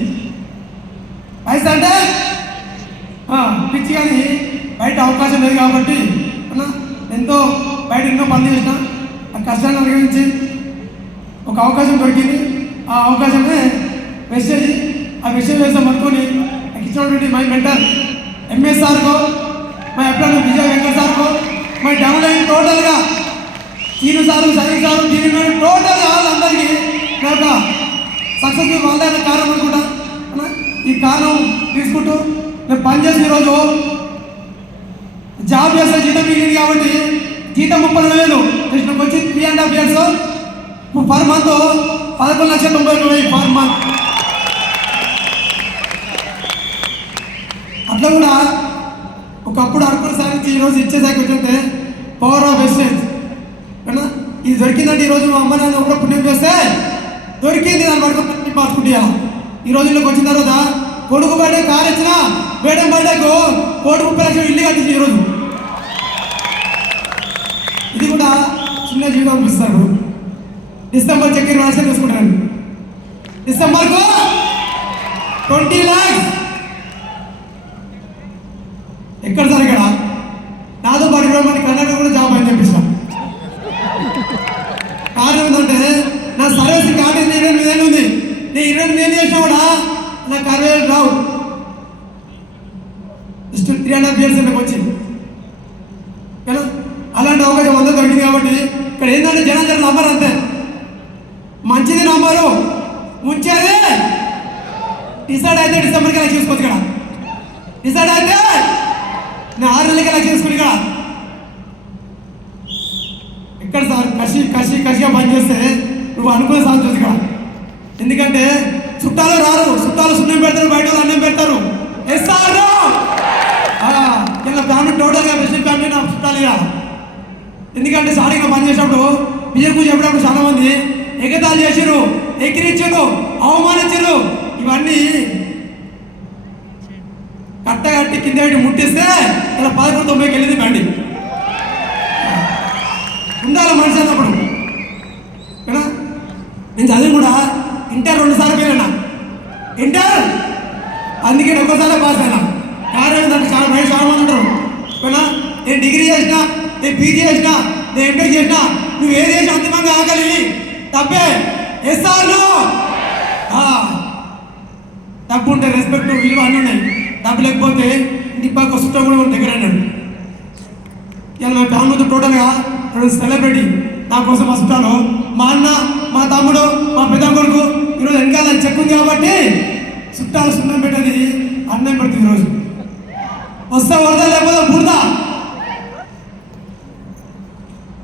పైసా అంటే పిచ్చి, కానీ బయట అవకాశం లేదు కాబట్టి ఎంతో బయట ఎన్నో పనులు చేసిన ఆ కష్టాన్ని అనుభవించి ఒక అవకాశం దొరికింది. ఆ అవకాశమే మెసేజ్. ఆ మెసేజ్ వేసాం అనుకొని నాకు ఇచ్చినటువంటి మై మెంటర్ ఎంఎస్ సార్కో, మా ఎప్పుడు విజయ వెంకట సార్కో, మై డౌన్ లైన్ టోటల్గా సీను సారు, సైన్ సారు, దీని టోటల్గా వాళ్ళందరికీ నా యొక్క సక్సెస్ వాళ్ళైన కారణం అనుకుంటా. ఈ కారణం తీసుకుంటూ నేను పనిచేసి ఈరోజు జాబ్ చేస్తే జీతం మిగిలింది కాబట్టి జీతం 30,000 కృష్ణకు వచ్చి 3.5 years per month 11,90,000 per month. అట్లా కూడా ఒకప్పుడు అర్పణ సాధించి ఈరోజు ఇచ్చేసాకి వచ్చింటే పవర్ ఆఫ్ ఎస్టేజ్ కదా. ఇది దొరికిందంటే ఈరోజు మా అమ్మ నాన్న కూడా పుణ్యం చేస్తే దొరికింది, దాన్ని పడుకొని మార్చుకుంటా. ఈ రోజుల్లోకి వచ్చిన తర్వాత కొడుకు బర్త్డే కారు ఇచ్చిన, మేడం బర్త్డేకు 1,30,00,000 ఇల్లు కట్టించి ఈరోజు. ఇది కూడా చిన్న జీవితం అనిపిస్తాడు. డిసెంబర్ చెక్ రాష్ట్రం తీసుకుంటాను. డిసెంబర్కు 20 lakhs. ఎక్కడ సార్ ఇక్కడ నాతో పాటు 20 మంది కర్ణాటక కూడా జాబ్ అని చెప్పిస్తాం. కారణం ఏంటంటే నా సర్వీస్ కార్డు 28,000 ఉంది. నేను 28,000 చేసినా కూడా నాకు 60,000 రావు. జస్ట్ 3.5 years నాకు వచ్చింది కదా. అలాంటి అవకాశం అందరూ దొరికింది కాబట్టి ఇక్కడ ఏంటంటే జనాలు నంబర్ అంతే మంచిది, నంబరు ఉంచేది. డిసైడ్ అయితే డిసెంబర్కి ఎలా చేసుకోవచ్చు ఇక్కడ. డిసైడ్ అయితే నేను 6 నెలలకి ఎలా చేసుకుని ఇక్కడ. ఎక్కడ సార్ కసిగా పనిచేస్తే నువ్వు అనుకునే సాధించదు ఇక్కడ. ఎందుకంటే చుట్టాలు రారు, చుట్టాలు సున్నం పెడతారు, బయట వాళ్ళు అన్నం పెడతారు. ఎస్ఆర్ ఇలా ఫ్యామిలీ టోటల్గా బెస్ట్ ఫ్యామిలీ నా చుట్టాలు ఇక. ఎందుకంటే సారీగా పనిచేసినప్పుడు బియ్యకు చెప్పినప్పుడు చాలా మంది ఎగతాలు చేసిరు, ఎక్కిరించారు, అవమానించారు. ఇవన్నీ కట్టగట్టి కింద పెట్టి ముట్టిస్తే ఇలా 11:90కి వెళ్ళింది బండి. ఉండాలి మనిషి అన్నప్పుడు కదా. నేను చదివి కూడా ఇంటర్ 2 సార్లు పోయినా. ఇంటర్ అందుకే ఒక్కసారి పాస్ అయినా. కారణం ఏంటంటే చాలా బయట చాలా మంది ఉంటారు కదా. నేను డిగ్రీ చేసినా, నేను పీజీ చేసినా, నేను ఎంటెక్ చేసినా, నువ్వు ఏది చేసి అంతిమంగా ఆగలి తప్పే. ఎస్ఆర్లో తప్పు ఉంటే రెస్పెక్ట్, విలువ అన్నీ ఉన్నాయి. తప్పు లేకపోతే ఇంటి పక్క చుట్టం కూడా మన దగ్గర అన్నాడు. ఇలా మా ఫ్యామిలీతో టోటల్గా సెలబ్రిటీ నా కోసం మా చుట్టాలు, మా అన్న, మా తమ్ముడు, మా పెద్ద కొడుకు. ఈరోజు వెనకాల చెక్ ఉంది కాబట్టి చుట్టాలు సున్నం పెట్టేది అన్నం పెడుతుంది. ఈరోజు వస్తే వరద లేకపోతే బురద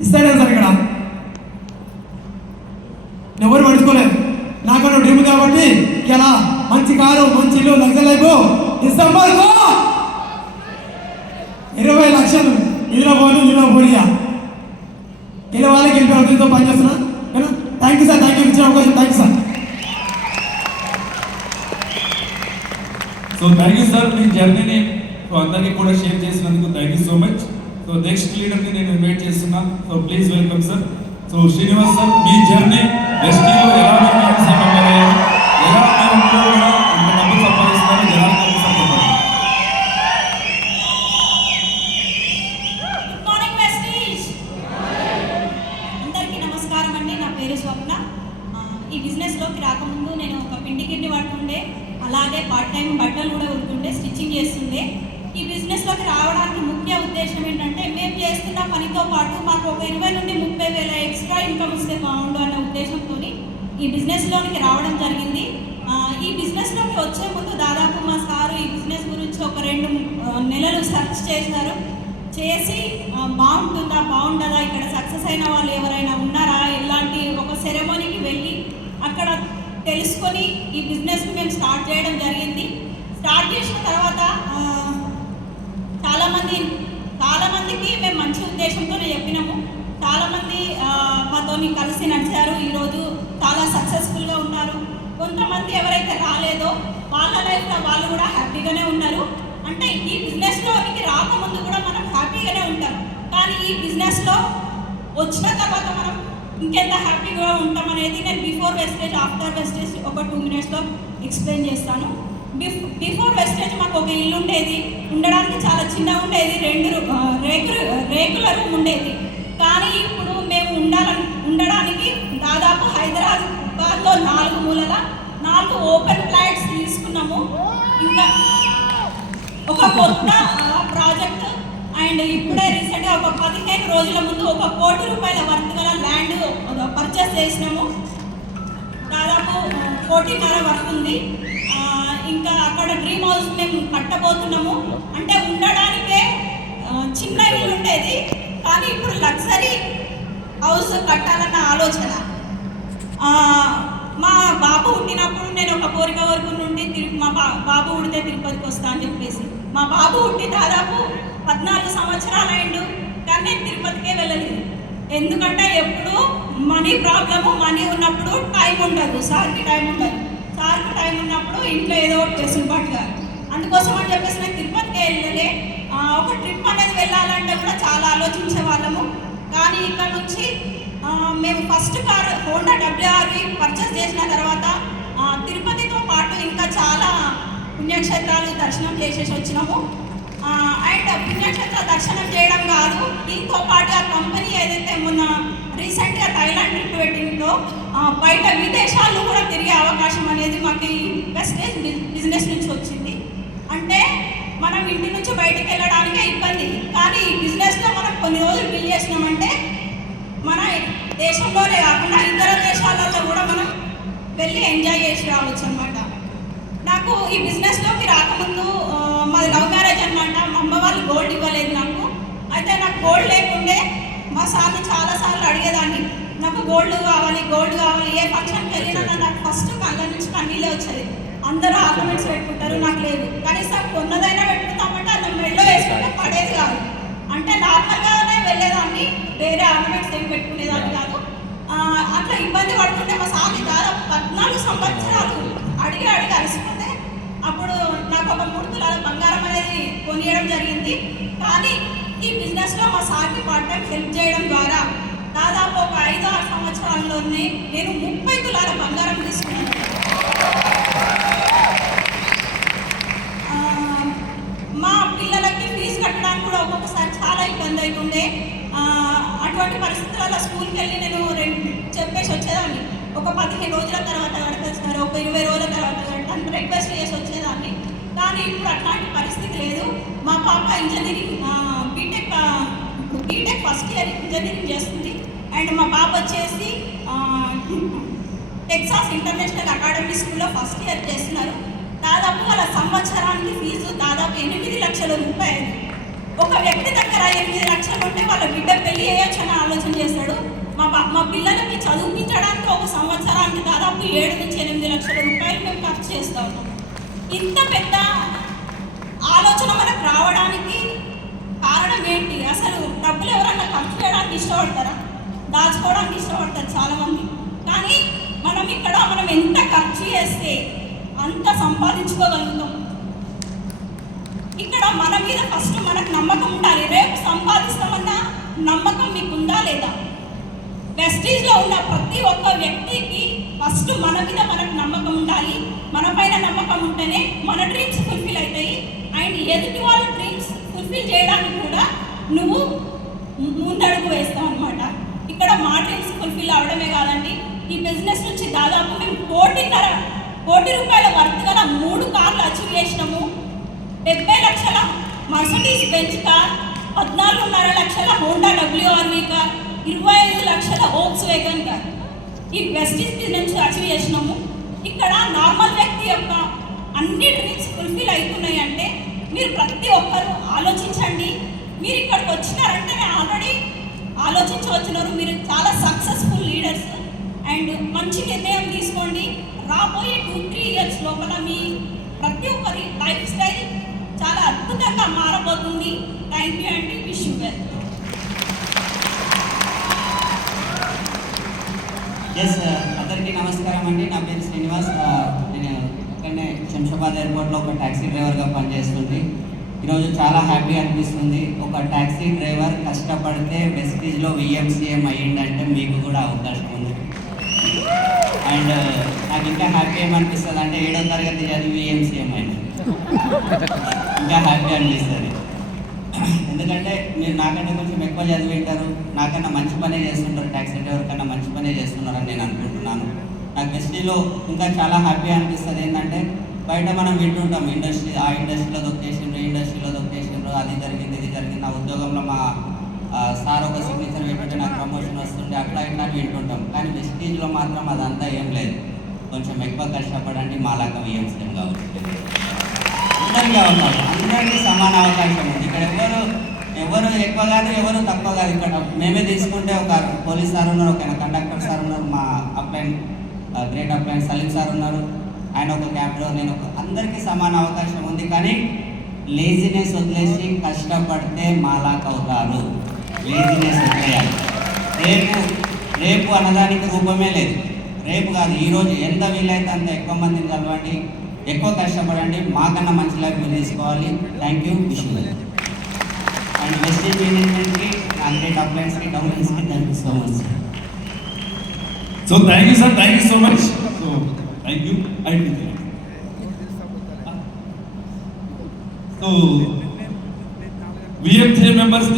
ఇస్తాడే సార్ ఇక్కడ. ఎవరు పడుకోలేదు, నాకన్నా డ్రీమ్ కాబట్టి ఇలా మంచి కారు, మంచి ఇల్లు, లగ్జరీ లైఫ్. డిసెంబర్కు 20 లక్షలు ఇందులో పోనీయా ఇలా వాళ్ళకి వెళ్ళి అభివృద్ధితో పనిచేస్తున్నా. Thank you sir, thank you ఇచ్చిన అవకాశం. Thank you sir. So thank you sir, మీ జర్నీని అందరికీ కూడా షేర్ చేసినందుకు thank you so much. So next లీడర్ని నేను ఇన్వైట్ చేస్తున్నా. So please welcome sir. So Srinivas sir, మీ జర్నీ ఎస్టీలో ఎలా మీరు ఎంసీ మెంబర్ అయ్యారు, ఎలా మీరు ఇంట్లో కూడా ఇంత డబ్బు సంపాదిస్తున్నారు, జనాలకు ఎంత సంపాదిస్తారు? Good morning Vestige. అందరికీ నమస్కారం అండి. నా పేరు స్వప్న. ఈ బిజినెస్లోకి రాకముందు నేను ఒక పిండి గిన్నె పడుతుండే, అలాగే పార్ట్ టైం బట్టలు కూడా ఉంటుండే, స్టిచ్చింగ్ చేస్తుండే. ఈ బిజినెస్లోకి రావడానికి ముఖ్య ఉద్దేశం ఏంటంటే మేము చేస్తున్న పనితో పాటు మాకు ఒక 20 నుండి 30 వేల ఎక్స్ట్రా ఇన్కమ్ వస్తే బాగుండు అన్న ఉద్దేశంతో ఈ బిజినెస్లోనికి రావడం జరిగింది. ఈ బిజినెస్లోకి వచ్చే ముందు దాదాపు మా సారు ఈ బిజినెస్ గురించి ఒక 2 నెలలు సెర్చ్ చేసి బాగుంటుందా బాగుండదా, ఇక్కడ సక్సెస్ అయిన వాళ్ళు ఎవరైనా ఉన్నారా, ఇలాంటి ఒక సెరెమనీకి వెళ్ళి అక్కడ తెలుసుకొని ఈ బిజినెస్ని మేము స్టార్ట్ చేయడం జరిగింది. స్టార్ట్ చేసిన తర్వాత చాలామందికి మేము మంచి ఉద్దేశంతోనే చెప్పినాము. చాలామంది మాతోని కలిసి నడిచారు, ఈరోజు చాలా సక్సెస్ఫుల్గా ఉన్నారు. కొంతమంది ఎవరైతే రాలేదో వాళ్ళ లైఫ్లో వాళ్ళు కూడా హ్యాపీగానే ఉన్నారు. అంటే ఈ బిజినెస్లోనికి రాకముందు కూడా మనం హ్యాపీగానే ఉంటాం, కానీ ఈ బిజినెస్లో వచ్చిన తర్వాత మనం ఇంకెంత హ్యాపీగా ఉంటాం అనేది నేను బిఫోర్ వెస్టేజ్ ఆఫ్టర్ వెస్టేజ్ ఒక 2 మినిట్స్లో ఎక్స్ప్లెయిన్ చేస్తాను. బిఫోర్ వెస్టేజ్ మాకు ఒక ఇల్లు ఉండేది, ఉండడానికి చాలా చిన్నగా ఉండేది, 2 రేకుల రూమ్ ఉండేది. కానీ ఇప్పుడు మేము ఉండడానికి దాదాపు హైదరాబాద్లో 4 మూలల 4 ఓపెన్ ఫ్లాట్స్ తీసుకున్నాము. ఇంకా ఒక కొత్త ప్రాజెక్ట్ అండ్ ఇప్పుడే రీసెంట్గా ఒక 15 రోజుల ముందు 1 కోటి రూపాయల వర్త్ గల ల్యాండ్ పర్చేస్ చేసినాము. దాదాపు 1.5 కోటి వర్త్ ఉంది. ఇంకా అక్కడ డ్రీమ్ హౌస్ మేము కట్టబోతున్నాము. అంటే ఉండడానికే చిన్న ఇల్లు ఉండేది, కానీ ఇప్పుడు లగ్జరీ హౌస్ కట్టాలన్న ఆలోచన. మా బాబు పుట్టినప్పుడు నేను ఒక కోరిక వరకు నుండి మా బాబు పుడితే తిరుపతికి వస్తా అని చెప్పేసి, మా బాబు పుట్టి దాదాపు 14 సంవత్సరాలు అయిండు, కానీ నేను తిరుపతికే వెళ్ళలేదు. ఎందుకంటే ఎప్పుడు మనీ ప్రాబ్లము, మనీ ఉన్నప్పుడు టైం ఉండదు, సార్కి టైం ఉండదు. సార్కి టైం ఉన్నప్పుడు ఇంట్లో ఏదో ఒకటి వెసులుబాటుగా, అందుకోసం అని చెప్పేసి నేను తిరుపతికి వెళ్ళలే. ఒక ట్రిప్ అనేది వెళ్ళాలంటే కూడా చాలా ఆలోచించే వాళ్ళము. కానీ ఇక్కడ నుంచి మేము first car Honda WRV purchase చేసిన తర్వాత తిరుపతితో పాటు ఇంకా చాలా పుణ్యక్షేత్రాలు దర్శనం చేసేసి వచ్చినాము. అండ్ పుణ్యక్షేత్ర దర్శనం చేయడం కాదు, దీంతో పాటు ఆ కంపెనీ ఏదైతే మొన్న రీసెంట్గా థైలాండ్ ట్రిప్ పెట్టిందో బయట విదేశాల్లో కూడా తిరిగే అవకాశం అనేది మాకు ఈ వెస్టేజ్ బిజినెస్ నుంచి వచ్చింది. అంటే మనం ఇంటి నుంచి బయటకు వెళ్ళడానికే ఇబ్బంది, కానీ ఈ బిజినెస్లో మనం కొన్ని రోజులు బిల్ చేసినామంటే మన దేశంలోనే కాకుండా ఇతర దేశాలలో కూడా మనం వెళ్ళి ఎంజాయ్ చేసి రావచ్చు అనమాట. నాకు ఈ బిజినెస్లోకి రాకముందు మాది లవ్ మ్యారేజ్ అనమాట. మా అమ్మ వాళ్ళు గోల్డ్ ఇవ్వలేదు నాకు. అయితే నాకు గోల్డ్ లేకుండే మా సార్ని చాలాసార్లు అడిగేదాన్ని, నాకు గోల్డ్ కావాలి, ఏ ఫంక్షన్కి వెళ్ళినా నాకు ఫస్ట్ కళ్ళ నుంచి కన్నీళ్ళే వచ్చేది. అందరూ ఆర్నమెంట్స్ పెట్టుకుంటారు, నాకు లేదు. కనీసం కొన్నదైనా పెట్టుకుంటామంటే అది మెడలో వేసుకుంటే పడేది కాదు. అంటే నార్మల్గానే వెళ్ళేదాన్ని, వేరే ఆర్నమెంట్స్ ఏం పెట్టుకునేదాన్ని కాదు. అట్లా ఇబ్బంది పడుతుంటే మా సార్ని దాదాపు 14 సంవత్సరాలు అడిగి అలసిపోతే అప్పుడు నాకు ఒక 3 తులాల బంగారం అనేది కొనియడం జరిగింది. కానీ ఈ బిజినెస్లో మా సార్కి పార్ట్ టైం హెల్ప్ చేయడం ద్వారా దాదాపు ఒక 5-6 సంవత్సరాల్లోనే నేను 30 తులాల బంగారం తీసుకున్నాను. మా పిల్లలకి ఫీజు కట్టడానికి కూడా ఒక్కొక్కసారి చాలా ఇబ్బంది అవుతుండే. అటువంటి పరిస్థితులలో స్కూల్కి వెళ్ళి నేను చెప్పేసి వచ్చేదాన్ని, ఒక 15 రోజుల తర్వాత కడతాను సార్, ఒక 20 రోజుల తర్వాత కడతాను రిక్వెస్ట్ చేసి వచ్చేదాన్ని. కానీ ఇప్పుడు అట్లాంటి పరిస్థితి లేదు. మా పాప engineering B Tech first year engineering చేస్తుంది. అండ్ మా బాబు వచ్చేసి టెక్సాస్ ఇంటర్నేషనల్ అకాడమీ స్కూల్లో ఫస్ట్ ఇయర్ చేస్తున్నారు. దాదాపు వాళ్ళ సంవత్సరానికి ఫీజు దాదాపు 8 లక్షల రూపాయలు. ఒక వ్యక్తి దగ్గర 8 లక్షలు ఉంటే వాళ్ళ బిడ్డ పెళ్లి చేయొచ్చు అని ఆలోచన చేస్తాడు. మా పిల్లలకి చదివించడానికి ఒక సంవత్సరానికి దాదాపు 7 నుంచి 8 లక్షల రూపాయలు మేము ఖర్చు చేస్తూ ఉన్నాం. ఇంత పెద్ద ఆలోచన మనకు రావడానికి కారణం ఏంటి? అసలు డబ్బులు ఎవరన్నా ఖర్చు చేయడానికి ఇష్టపడతారా? దాచుకోవడానికి ఇష్టపడతారు చాలామంది. కానీ మనం ఎంత ఖర్చు చేస్తే అంత సంపాదించుకోగలుగుతాం. ఇక్కడ మన మీద ఫస్ట్ మనకు నమ్మకం ఉండాలి. రేపు సంపాదిస్తామన్న నమ్మకం మీకు ఉందా లేదా? వెస్టీజ్లో ఉన్న ప్రతి ఒక్క వ్యక్తికి ఫస్ట్ మన మీద మనకు నమ్మకం ఉండాలి. మన పైన నమ్మకం ఉంటేనే మన డ్రీమ్స్ ఫుల్ఫిల్ అవుతాయి. అండ్ ఎదుటి వాళ్ళ డ్రీమ్స్ ఫుల్ఫిల్ చేయడానికి కూడా నువ్వు ముందడుగు వేస్తావు అనమాట. ఇక్కడ మా డ్రీమ్స్ ఫుల్ఫిల్ అవడమే కాదండి, ఈ బిజినెస్ నుంచి దాదాపు మేము 1.5 కోటి రూపాయల వర్త్ గల 3 కార్లు అచీవ్ చేసినాము. 70 లక్షల మర్సిడీస్ బెంజ్ కార్, 14.5 లక్షల హోండా WRV కార్, 25 లక్షల వోక్స్ వేగన్ కార్ ఈ వెస్టీజ్ బిజినెస్ అచీవ్ చేసినాము. ఇక్కడ నార్మల్ వ్యక్తి యొక్క అన్ని డ్రీమ్స్ ఫుల్ఫిల్ అవుతున్నాయి అంటే మీరు ప్రతి ఒక్కరు ఆలోచించండి. మీరు ఇక్కడికి వచ్చినారంటే ఆల్రెడీ ఆలోచించి వచ్చినారు. మీరు చాలా సక్సెస్ఫుల్ లీడర్స్ అండ్ మంచి నిర్ణయం తీసుకోండి. రాబోయే 2-3 ఇయర్స్ లోపల మీ ప్రతి ఒక్కరి లైఫ్ స్టైల్ చాలా అద్భుతంగా మారబోతుంది. థ్యాంక్ యూ అండి. Wish you well. ఎస్, అందరికీ నమస్కారం అండి. నా పేరు శ్రీనివాస్. నేను ఇక్కడనే శంషాబాద్ ఎయిర్పోర్ట్లో ఒక ట్యాక్సీ డ్రైవర్గా పనిచేస్తుంది. ఈరోజు చాలా హ్యాపీ అనిపిస్తుంది. ఒక ట్యాక్సీ డ్రైవర్ కష్టపడితే వెస్టీజ్లో VMCM అయ్యిందంటే మీకు కూడా అవకాశం ఉంది. అండ్ నాకు ఇంకా హ్యాపీ ఏమనిపిస్తుంది అంటే 7వ తరగతి చదివి VMCM అయింది, ఇంకా హ్యాపీ అనిపిస్తుంది. ఎందుకంటే మీరు నాకంటే కొంచెం ఎక్కువ చదివింటారు, నాకన్నా మంచి పనే చేస్తుంటారు, ట్యాక్సీ డ్రైవర్ కన్నా మంచి పనే చేస్తున్నారని నేను అనుకుంటున్నాను. నాకు వెస్టీలో ఇంకా చాలా హ్యాపీ అనిపిస్తుంది. ఏంటంటే బయట మనం వింటుంటాం ఆ ఇండస్ట్రీలో దొక్కేసిండ్రు, ఈ ఇండస్ట్రీలో దొక్కేసిండ్రు, అది జరిగింది, ఇది జరిగింది. నా ఉద్యోగంలో మా సార్ ఒక సిగ్నేచర్ పెట్టుకుంటే నాకు ప్రమోషన్ వస్తుంటే అట్లా ఇట్లా వింటుంటాం. కానీ వెస్టీజ్లో మాత్రం అదంతా ఏం లేదు. కొంచెం ఎక్కువ కష్టపడండి, మాలాగా VMCM కావచ్చు. అందరికీ అవకాశం, అందరికీ సమాన అవకాశం ఉంది. ఇక్కడ ఎవరు ఎక్కువ కాదు, ఎవరు తక్కువ కాదు. ఇక్కడ మేమే తీసుకుంటే ఒక పోలీస్ సార్ ఉన్నారు, ఒక కండక్టర్ సార్ ఉన్నారు, మా గ్రేట్ అప్లైన్ సలీం సార్ ఉన్నారు, ఆయన ఒక క్యాబ్ డ్రైవర్, నేను అందరికీ సమాన అవకాశం ఉంది. కానీ లేజినెస్ వదిలేసి కష్టపడితే మాలాక్ అవుతారు. లేజినెస్ వదిలేయాలి. రేపు అన్నదానికి రూపమే లేదు. రేపు కాదు, ఈరోజు ఎంత వీలైతే అంత ఎక్కువ మందిని కలవండి, ఎక్కువ కష్టపడండి, మాకన్నా మంచి లైఫ్ మీరు తీసుకోవాలి. Thank you. Wish you and Vestige మేనేజ్మెంట్కి, నా గ్రేట్ అప్లైన్స్కి, డౌన్లైన్స్కి thank you so much. So thank you sir, thank you so much. So thank you. So VMCM members